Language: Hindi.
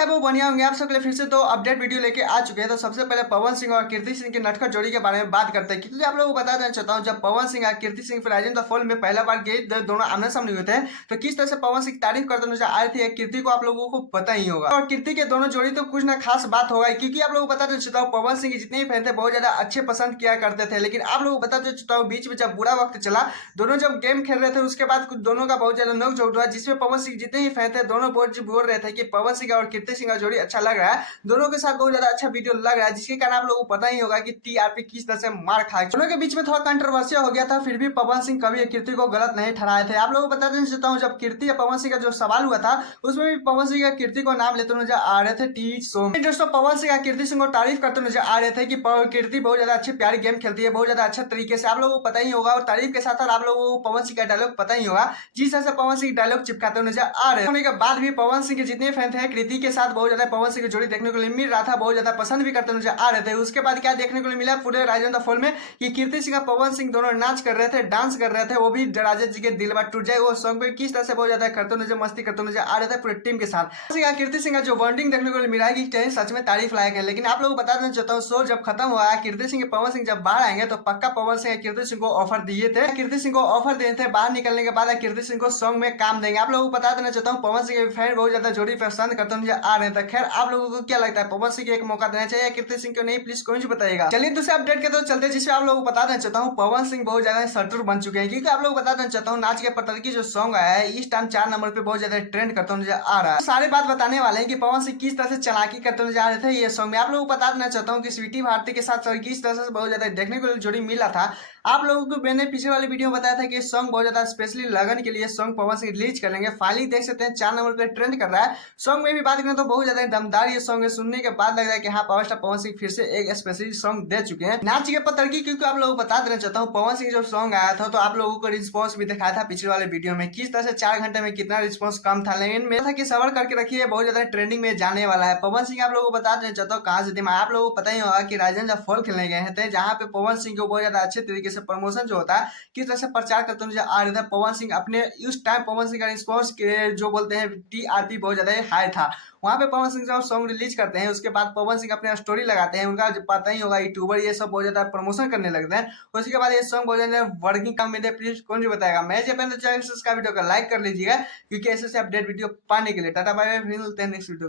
कैसे आप वो बढ़िया होंगे। आप सबके लिए फिर से दो अपडेट वीडियो लेके आ चुके हैं। तो सबसे पहले पवन सिंह और कीर्ति सिंह की नटखट जोड़ी के बारे में बात करते हैं, क्योंकि आप लोगों को बता देना चाहता हूं, जब पवन सिंह और कीर्ति सिंह फिर राजेंद्र फॉल में पहला बार गए दोनों आमने सामने हुए थे, तो किस तरह से पवन सिंह तारीफ करते नजर आ रहे थे। कीर्ति को आप लोगों को पता ही होगा, और कीर्ति के दोनों जोड़ी तो कुछ ना खास बात होगा, क्योंकि आप लोगों को बता देना चाहता हूँ पवन सिंह के जितने भी फैन थे बहुत ज्यादा अच्छे पसंद किया करते थे। लेकिन आप लोगों को बता देना चाहता हूँ बीच में जब बुरा वक्त चला, दोनों जब गेम खेल रहे थे उसके बाद कुछ दोनों का बहुत ज्यादा नोक-झोंक हुआ, जिसमें पवन सिंह जितने ही फैन थे दोनों बहुत बोल रहे थे कि पवन सिंह और कीर्ति सिंह का जोड़ी अच्छा लग रहा है, दोनों के साथ बहुत ज्यादा अच्छा वीडियो लग रहा है, जिसके कारण आप लोगों को पता ही होगा कि टीआरपी किस तरह से मार खाए। दोनों के बीच में थोड़ा कंट्रोवर्सिया हो गया था, फिर भी पवन सिंह कभी कीर्ति को गलत नहीं ठहराए थे। आप लोगों को बता देना चाहता हूँ जब कीर्ति या पवन सिंह का जो सवाल हुआ था उसमें भी पवन सिंह या कीर्ति को नाम लेते नजर आ रहे थे टीवी शो में। दोस्तों पवन सिंह या कीर्ति सिंह को तारीफ करते नजर आ रहे थे कि कीर्ति बहुत ज्यादा अच्छी प्यारी गेम खेलती है, बहुत ज्यादा अच्छा तरीके से, आप लोगों को पता ही होगा। और तारीफ के साथ आप लोगों को पवन सिंह का डायलॉग पता ही होगा, जिस तरह से पवन सिंह डायलॉग चिपकाते नजर आ रहे होने के बाद भी पवन सिंह के जितने फैन थे कृति के साथ बहुत ज्यादा पवन सिंह की जोड़ी देखने को मिल रहा था, बहुत ज्यादा पसंद भी करते नजर आ रहे थे। उसके बाद क्या देखने को मिला पूरे राजेंद्र फॉल में कि कीर्ति सिंह और पवन सिंह दोनों नाच कर रहे थे, डांस कर रहे थे, वो भी राजा जी के दिल बात टूट जाए वो सॉन्ग पे किस तरह से बहुत ज्यादा करते नजर मस्ती करते नजर आ रहे थे पूरे टीम के साथ। कीर्ति सिंह का जो बॉन्डिंग देखने को मिला है कि कहीं सच में तारीफ लायक है। लेकिन आप लोगों को बता देना चाहता हूँ शो जब खत्म हुआ है, कीर्ति सिंह पवन सिंह जब बाहर आएंगे तो पक्का पवन सिंह कीर्ति सिंह को ऑफर दिए थे, कीर्ति सिंह को ऑफर दिए थे बाहर निकलने के बाद कीर्ति सिंह को सॉन्ग में काम देंगे। आप लोगों को बता देना चाहता हूँ पवन सिंह के फैन बहुत ज्यादा जोड़ी पसंद करते नजर आ रहे थे। खैर आप लोगों को क्या लगता है, पवन सिंह को एक मौका देना चाहिए कीर्ति सिंह को नहीं, प्लीज कमेंट बताइएगा। चलिए दूसरे अपडेट के तो चलते, जिसमें आप लोगों को बता देना चाहता हूँ पवन सिंह बहुत ज्यादा शत्रुर बन चुके हैं, क्योंकि आप लोगों को बता देना चाहता हूँ नाच के पटरकी जो सॉन्ग आया है इस टाइम 4 नंबर पे बहुत ज्यादा ट्रेंड करते नजर आ रहा है। सारी बात बताने वाले हैं कि पवन सिंह किस तरह से चालाकी करते नजर आ रहे थे ये सॉन्ग में। आप लोगों को बता देना चाहता हूँ कि स्वीटी भारती के साथ किस तरह से बहुत ज्यादा देखने को जोड़ी मिला था। आप लोगों को मैंने पिछले वाली वीडियो में बताया था कि सॉन्ग बहुत ज्यादा स्पेशली लगन के लिए सॉन्ग पवन सिंह रिलीज कर लेंगे। फाइनली देख सकते हैं 4 नंबर पे ट्रेंड कर रहा है। सॉन्ग में भी बात करें तो बहुत ज्यादा दमदार ये सॉन्ग है, सुनने के बाद लग रहा है कि हाँ पावर स्टार पवन सिंह फिर से एक स्पेशली सॉन्ग दे चुके हैं नाच के पतरकी। क्योंकि आप लोगों को बता देना चाहता हूँ पवन सिंह जब सॉन्ग आया था तो आप लोगों को रिस्पॉन्स भी दिखाया था पिछले वाले वीडियो में, किस तरह से 4 घंटे में कितना रिस्पॉन्स कम था। लेकिन मेरा था कि सबर करके रखिए, बहुत ज्यादा ट्रेंडिंग में जाने वाला है। पवन सिंह आप लोगों को बता देना चाहता हूँ कहाँ से दिमाग, आप लोगों को पता ही होगा कि राजेंद्र फॉल खेलने गए थे, जहाँ पे पवन सिंह को बहुत ज्यादा अच्छे तरीके से प्रमोशन जो होता है किस तरह से प्रचार करते नजर आ रहा था। पवन सिंह अपने उस टाइम पवन सिंह का रिस्पॉन्स जो बोलते हैं टीआरपी बहुत ज्यादा हाई था। वहाँ पे पवन सिंह जब सॉन्ग रिलीज करते हैं उसके बाद पवन सिंह अपने स्टोरी लगाते हैं, उनका पता ही होगा यूट्यूबर ये सब बहुत ज्यादा प्रमोशन करने लगते हैं। उसके बाद ये सॉन्ग बहुत ज्यादा वर्किंग काम में प्लीज कौन जो बताएगा। मैं जब चैनल का वीडियो को लाइक कर लीजिएगा, क्योंकि ऐसे अपडेट वीडियो पाने के लिए। टाटा बाय बाय, फिर मिलते हैं नेक्स्ट वीडियो।